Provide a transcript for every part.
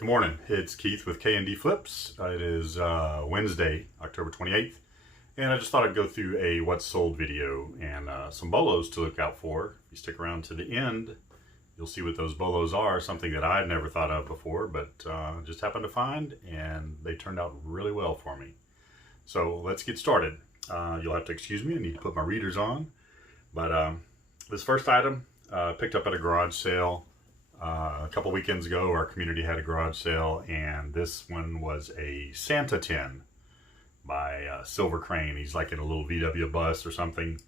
Good morning, it's Keith with K&D Flips. It is Wednesday, October 28th, and I just thought I'd go through a what's sold video and some bolos to look out for. If you stick around to the end, you'll see what those bolos are, something that I'd never thought of before, but just happened to find, and they turned out really well for me. So let's get started. You'll have to excuse me, I need to put my readers on, but this first item picked up at a garage sale. A couple weekends ago, our community had a garage sale, and this one was a Santa tin by Silver Crane. He's like in a little VW bus or something.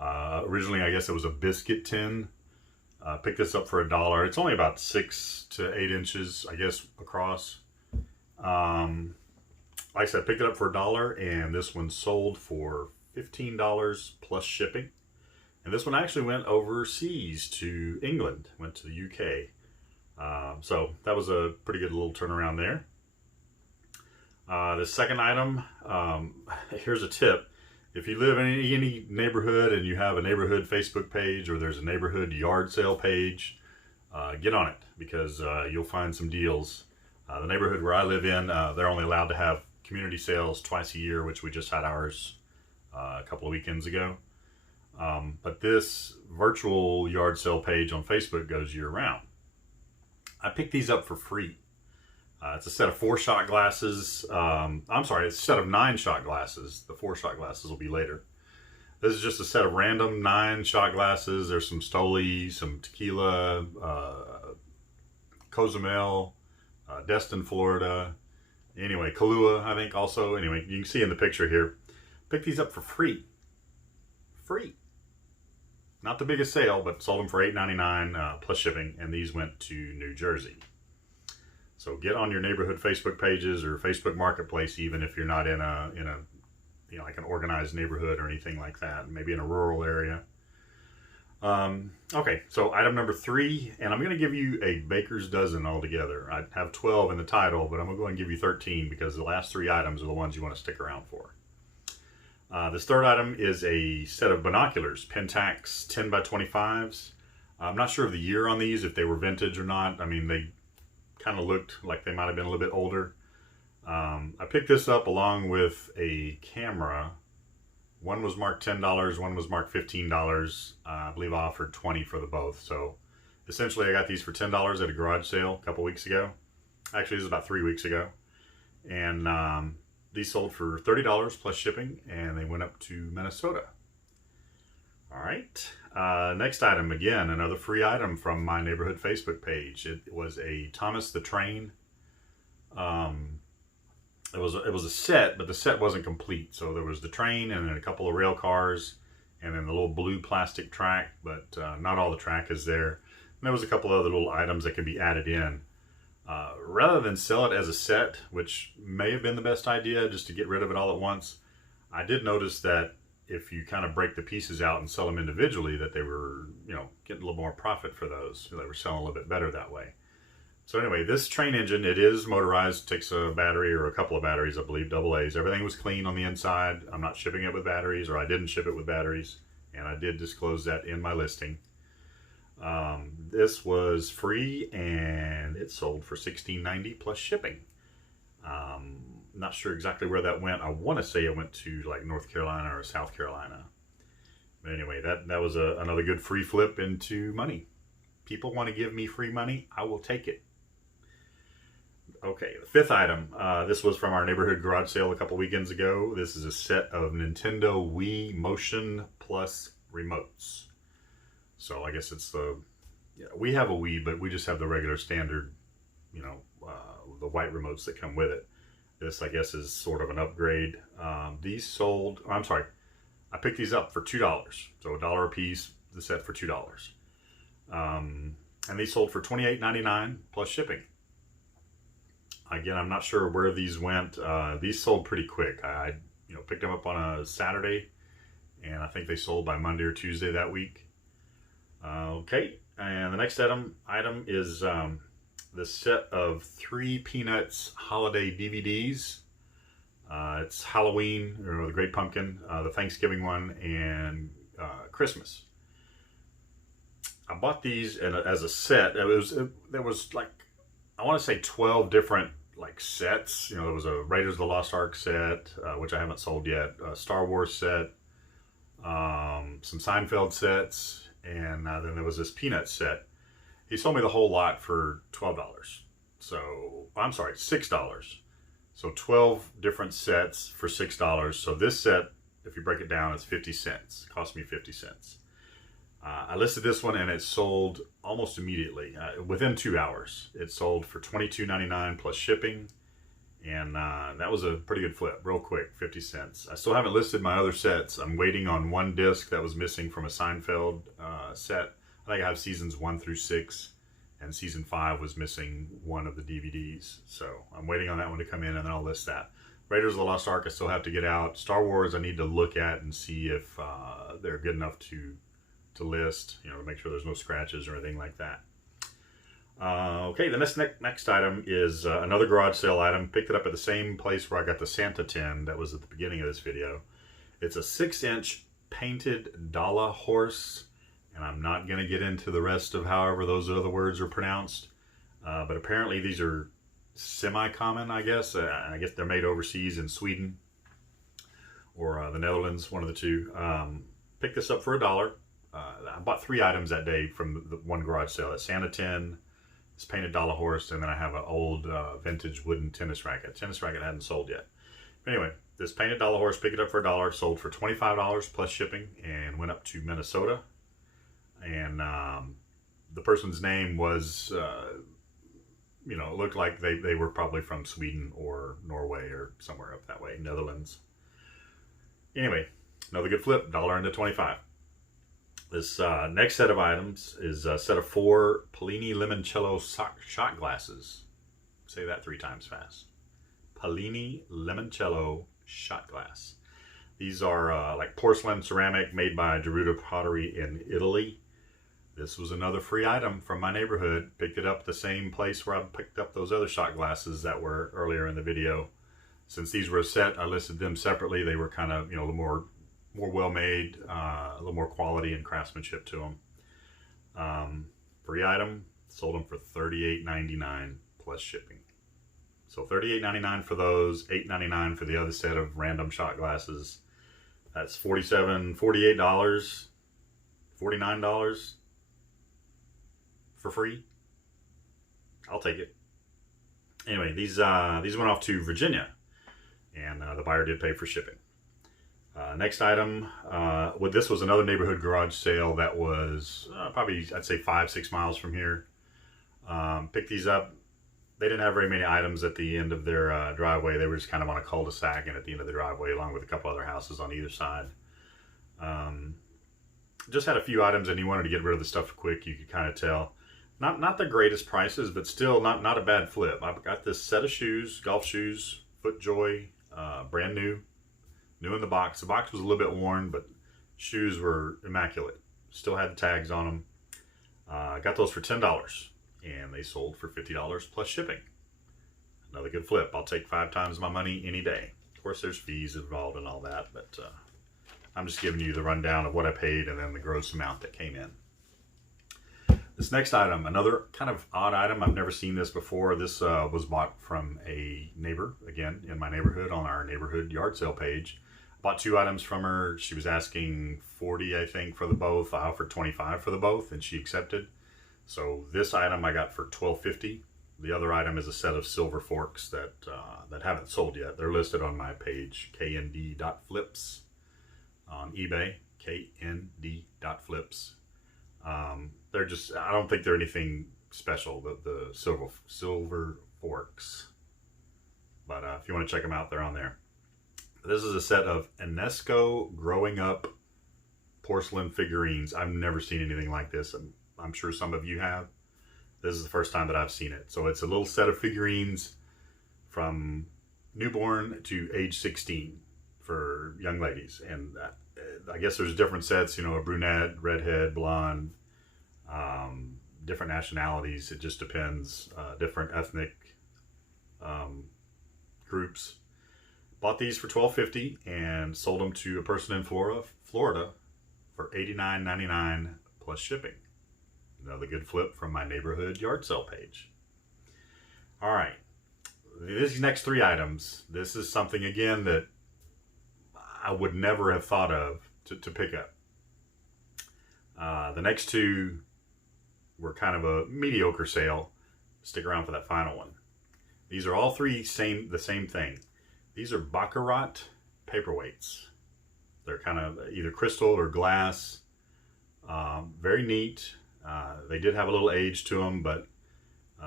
Originally, I guess it was a biscuit tin. Picked this up for $1. It's only about 6 to 8 inches, I guess, across. Like I said, picked it up for $1, and this one sold for $15 plus shipping. And this one actually went overseas to England, went to the UK. So that was a pretty good little turnaround there. The second item, here's a tip. If you live in any neighborhood and you have a neighborhood Facebook page or there's a neighborhood yard sale page, get on it because you'll find some deals. The neighborhood where I live in, they're only allowed to have community sales twice a year, which we just had ours a couple of weekends ago. But this virtual yard sale page on Facebook goes year round. I picked these up for free. It's a set of 4 shot glasses. I'm sorry, it's a set of 9 shot glasses. The 4 shot glasses will be later. This is just a set of random 9 shot glasses. There's some Stoli, some tequila, Cozumel, Destin, Florida. Anyway, Kahlua, I think also. Anyway, you can see in the picture here. Picked these up for free. Free. Not the biggest sale, but sold them for $8.99 plus shipping, and these went to New Jersey. So get on your neighborhood Facebook pages or Facebook Marketplace, even if you're not in a you know, like an organized neighborhood or anything like that, maybe in a rural area. Okay, so item number 3, and I'm going to give you a baker's dozen altogether. I have 12 in the title, but I'm going to go and give you 13 because the last 3 items are the ones you want to stick around for. This third item is a set of binoculars, Pentax 10 by 25s. I'm not sure of the year on these, if they were vintage or not. I mean, they kind of looked like they might have been a little bit older. I picked this up along with a camera. One was marked $10, one was marked $15. I believe I offered $20 for the both. So essentially I got these for $10 at a garage sale a couple weeks ago. Actually, this was about 3 weeks ago. And these sold for $30 plus shipping, and they went up to Minnesota. All right. Next item, again, another free item from my neighborhood Facebook page. It was a Thomas the Train. It was a set, but the set wasn't complete. So there was the train and then a couple of rail cars and then the little blue plastic track, but not all the track is there. And there was a couple of other little items that could be added in. Rather than sell it as a set, which may have been the best idea just to get rid of it all at once, I did notice that if you kind of break the pieces out and sell them individually, that they were, you know, getting a little more profit for those. They were selling a little bit better that way. So anyway, this train engine, it is motorized, takes a battery or a couple of batteries, I believe, AA's. Everything was clean on the inside. I'm not shipping it with batteries, or I didn't ship it with batteries, and I did disclose that in my listing. This was free and it sold for $16.90 plus shipping. Not sure exactly where that went. I want to say it went to like North Carolina or South Carolina. But anyway, that was another good free flip into money. People want to give me free money, I will take it. Okay, the 5th item. This was from our neighborhood garage sale a couple weekends ago. This is a set of Nintendo Wii Motion Plus remotes. So I guess it's we have a Wii, but we just have the regular standard, you know, the white remotes that come with it. This, I guess, is sort of an upgrade. These sold, I'm sorry, I picked these up for $2. So $1 a piece, the set for $2. And these sold for $28.99 plus shipping. Again, I'm not sure where these went. These sold pretty quick. I picked them up on a Saturday, and I think they sold by Monday or Tuesday that week. Okay, and the next item is the set of 3 Peanuts holiday DVDs. It's Halloween, or the Great Pumpkin, the Thanksgiving one, and Christmas. I bought these as a set. There was like I want to say 12 different like sets. You know, there was a Raiders of the Lost Ark set, which I haven't sold yet, a Star Wars set, some Seinfeld sets, and then there was this Peanut set. He sold me the whole lot for $12. So, I'm sorry, $6. So 12 different sets for $6. So this set, if you break it down, is 50 cents. It cost me 50 cents. I listed this one and it sold almost immediately. Within 2 hours, it sold for $22.99 plus shipping. And that was a pretty good flip, real quick, 50 cents. I still haven't listed my other sets. I'm waiting on one disc that was missing from a Seinfeld set. I think I have seasons 1 through 6, and season 5 was missing one of the DVDs. So I'm waiting on that one to come in, and then I'll list that. Raiders of the Lost Ark I still have to get out. Star Wars I need to look at and see if they're good enough to list, you know, to make sure there's no scratches or anything like that. Okay, the next item is another garage sale item. Picked it up at the same place where I got the Santa tin that was at the beginning of this video. It's a 6-inch painted Dala horse, and I'm not going to get into the rest of however those other words are pronounced, but apparently these are semi-common, I guess. I guess they're made overseas in Sweden or the Netherlands, one of the two. Picked this up for $1. I bought 3 items that day from the one garage sale. A Santa tin, this painted Dala horse, and then I have an old vintage wooden tennis racket. Tennis racket I hadn't sold yet. But anyway, this painted Dala horse, picked it up for $1, sold for $25 plus shipping, and went up to Minnesota. And the person's name was, you know, it looked like they were probably from Sweden or Norway or somewhere up that way, Netherlands. Anyway, another good flip, $1 into 25. This next set of items is a set of 4 Pallini Limoncello shot glasses. Say that 3 times fast. Pallini Limoncello shot glass. These are like porcelain ceramic made by Deruta Pottery in Italy. This was another free item from my neighborhood. Picked it up at the same place where I picked up those other shot glasses that were earlier in the video. Since these were a set, I listed them separately. They were kind of, you know, a little more well-made, a little more quality and craftsmanship to them. Free item, sold them for $38.99 plus shipping. So $38.99 for those, $8.99 for the other set of random shot glasses. That's $48, $49 for free. I'll take it. Anyway, these went off to Virginia, and the buyer did pay for shipping. Next item, this was another neighborhood garage sale that was probably, I'd say 5-6 miles from here. Picked these up. They didn't have very many items at the end of their driveway. They were just kind of on a cul-de-sac and at the end of the driveway, along with a couple other houses on either side. Just had a few items, and he wanted to get rid of the stuff quick. You could kind of tell. Not the greatest prices, but still not a bad flip. I've got this set of shoes, golf shoes, FootJoy, brand new in the box. The box was a little bit worn, but shoes were immaculate. Still had the tags on them. Got those for $10, and they sold for $50 plus shipping. Another good flip. I'll take 5 times my money any day. Of course, there's fees involved and all that, but I'm just giving you the rundown of what I paid and then the gross amount that came in. This next item, another kind of odd item. I've never seen this before. This was bought from a neighbor, again, in my neighborhood on our neighborhood yard sale page. Bought 2 items from her. She was asking $40, I think, for the both. I offered $25 for the both, and she accepted. So this item I got for $12.50. The other item is a set of silver forks that haven't sold yet. They're listed on my page, knd.flips, on eBay, knd.flips. They're just, I don't think they're anything special, the silver forks. But if you want to check them out, they're on there. This is a set of Enesco growing up porcelain figurines. I've never seen anything like this. I'm sure some of you have. This is the first time that I've seen it. So it's a little set of figurines from newborn to age 16 for young ladies. And I guess there's different sets, you know, a brunette, redhead, blonde, different nationalities. It just depends, different ethnic groups. Bought these for $12.50 and sold them to a person in Florida for $89.99 plus shipping. Another good flip from my neighborhood yard sale page. these next 3 items, this is something, again, that I would never have thought of to pick up. The next 2 were kind of a mediocre sale. Stick around for that final one. These are all 3 the same thing. These are Baccarat paperweights. They're kind of either crystal or glass. Very neat. They did have a little age to them, but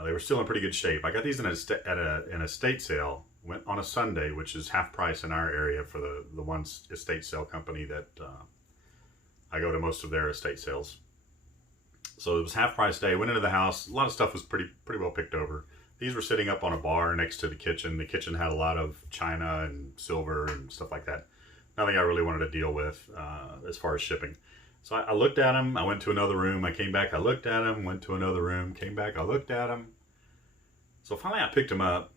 they were still in pretty good shape. I got these in an estate sale. Went on a Sunday, which is half price in our area for the one estate sale company that I go to most of their estate sales. So it was half price day. Went into the house. A lot of stuff was pretty well picked over. These were sitting up on a bar next to the kitchen. The kitchen had a lot of china and silver and stuff like that. Nothing I really wanted to deal with as far as shipping. So I looked at them. I went to another room. I came back. I looked at them. Went to another room. Came back. I looked at them. So finally I picked them up.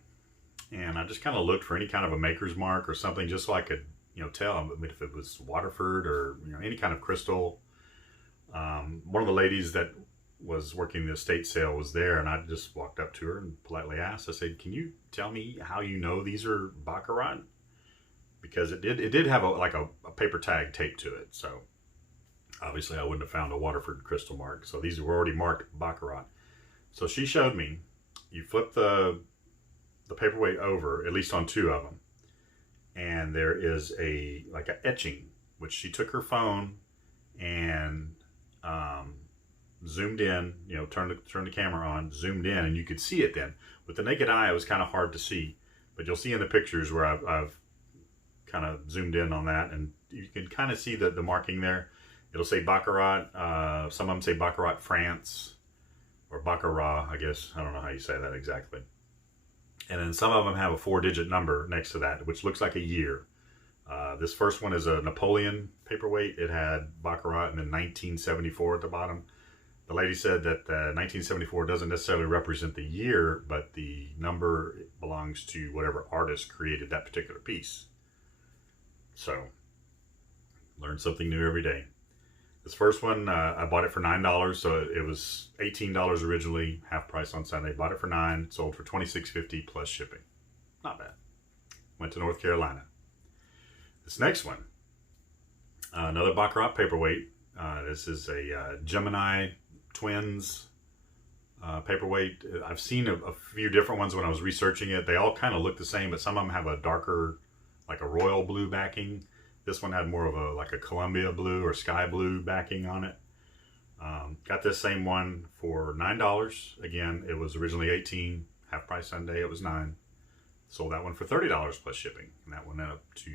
And I just kind of looked for any kind of a maker's mark or something, just so I could, tell if it was Waterford or any kind of crystal. One of the ladies that was working the estate sale was there, and I just walked up to her and politely asked. I said, "Can you tell me how you know these are Baccarat?" Because it did have a paper tag taped to it, so obviously I wouldn't have found a Waterford crystal mark. So these were already marked Baccarat. So she showed me. You flip the paperweight over, at least on 2 of them, and there is a etching, which she took her phone and zoomed in, turned the camera on, zoomed in, and you could see it then. With the naked eye, it was kind of hard to see, but you'll see in the pictures where I've kind of zoomed in on that, and you can kind of see the marking there. It'll say Baccarat. Some of them say Baccarat France or Baccarat, I guess. I don't know how you say that exactly. And then some of them have a 4-digit number next to that, which looks like a year. This first one is a Napoleon paperweight. It had Baccarat and then 1974 at the bottom. The lady said that 1974 doesn't necessarily represent the year, but the number belongs to whatever artist created that particular piece. So, learn something new every day. This first one, I bought it for $9, so it was $18 originally, half price on Sunday. Bought it for $9, sold for $26.50 plus shipping. Not bad. Went to North Carolina. This next one, another Baccarat paperweight. This is a Gemini twins paperweight. I've seen a few different ones when I was researching it. They all kind of look the same, but some of them have a darker, like a royal blue backing. This one had more of a Columbia blue or sky blue backing on it. Got this same one for $9. Again, it was originally $18. Half price Sunday, it was $9. Sold that one for $30 plus shipping. And that went up to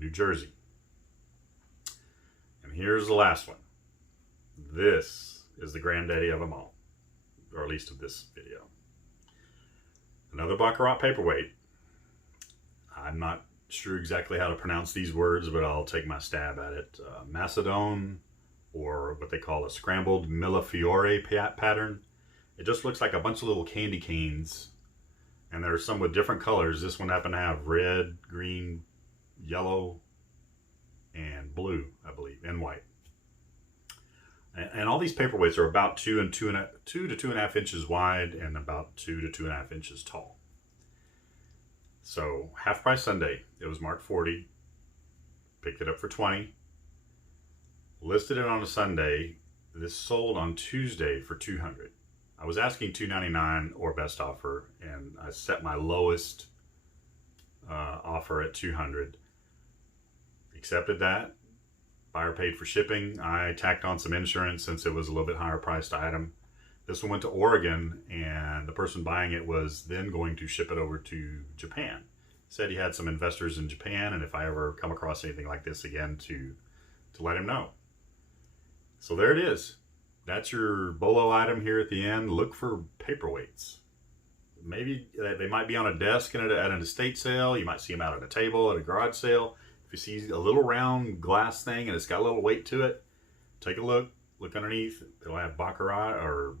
New Jersey. And here's the last one. This is the granddaddy of them all. Or at least of this video. Another Baccarat paperweight. I'm not sure exactly how to pronounce these words, but I'll take my stab at it. Macedoine, or what they call a scrambled millefiori pattern. It just looks like a bunch of little candy canes, and there's some with different colors. This one happened to have red, green, yellow, and blue, I believe, and white. And all these paperweights are about 2 to 2.5 inches wide and about 2 to 2.5 inches tall. So, half price Sunday, it was marked 40. Picked it up for 20. Listed it on a Sunday. This sold on Tuesday for 200. I was asking $299 or best offer, and I set my lowest offer at 200. Accepted that. Buyer paid for shipping. I tacked on some insurance since it was a little bit higher priced item. This one went to Oregon, and the person buying it was then going to ship it over to Japan. Said he had some investors in Japan, and if I ever come across anything like this again, to let him know. So there it is. That's your BOLO item here at the end. Look for paperweights. Maybe they might be on a desk at an estate sale. You might see them out at a table at a garage sale. If you see a little round glass thing and it's got a little weight to it, take a look. Look underneath. It'll have Baccarat or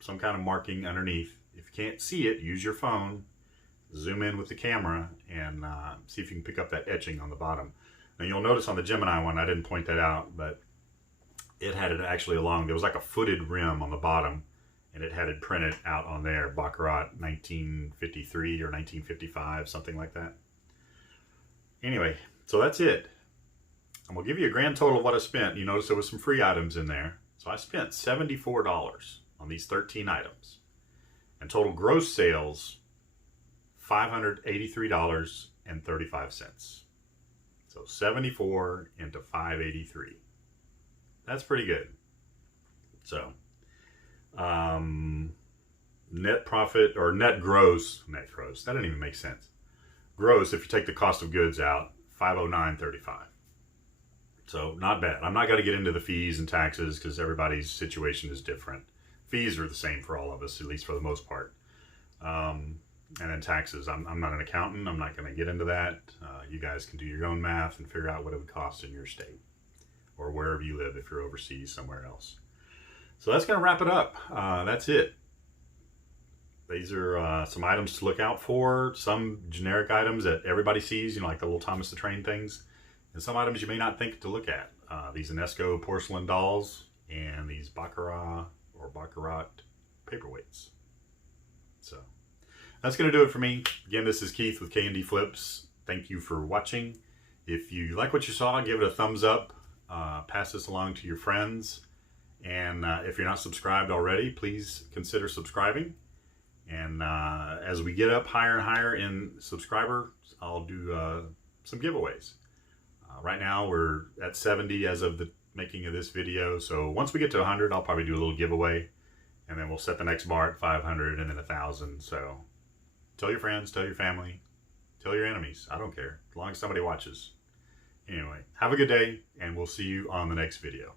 some kind of marking underneath. If you can't see it, use your phone. Zoom in with the camera and see if you can pick up that etching on the bottom. Now you'll notice on the Gemini one, I didn't point that out, but it had it actually along. There was like a footed rim on the bottom, and it had it printed out on there, Baccarat 1953 or 1955, something like that. Anyway, so that's it. I'm going to give you a grand total of what I spent. You notice there was some free items in there. So I spent $74 on these 13 items. And total gross sales, $583.35. So 74 into 583. That's pretty good. So, net profit or net gross, that doesn't even make sense. Gross, if you take the cost of goods out, $509.35. So not bad. I'm not going to get into the fees and taxes because everybody's situation is different. Fees are the same for all of us, at least for the most part. And then taxes, I'm not an accountant. I'm not going to get into that. You guys can do your own math and figure out what it would cost in your state or wherever you live if you're overseas somewhere else. So that's going to wrap it up. That's it. These are some items to look out for. Some generic items that everybody sees, like the little Thomas the Train things. And some items you may not think to look at. These Enesco porcelain dolls and these Baccarat or Baccarat paperweights. So that's going to do it for me. Again, this is Keith with K&D Flips. Thank you for watching. If you like what you saw, give it a thumbs up. Pass this along to your friends. And if you're not subscribed already, please consider subscribing. And as we get up higher and higher in subscribers, I'll do some giveaways. Right now we're at 70 as of the making of this video. So once we get to 100, I'll probably do a little giveaway. And then we'll set the next bar at 500 and then 1,000. So tell your friends, tell your family, tell your enemies. I don't care, as long as somebody watches. Anyway, have a good day, and we'll see you on the next video.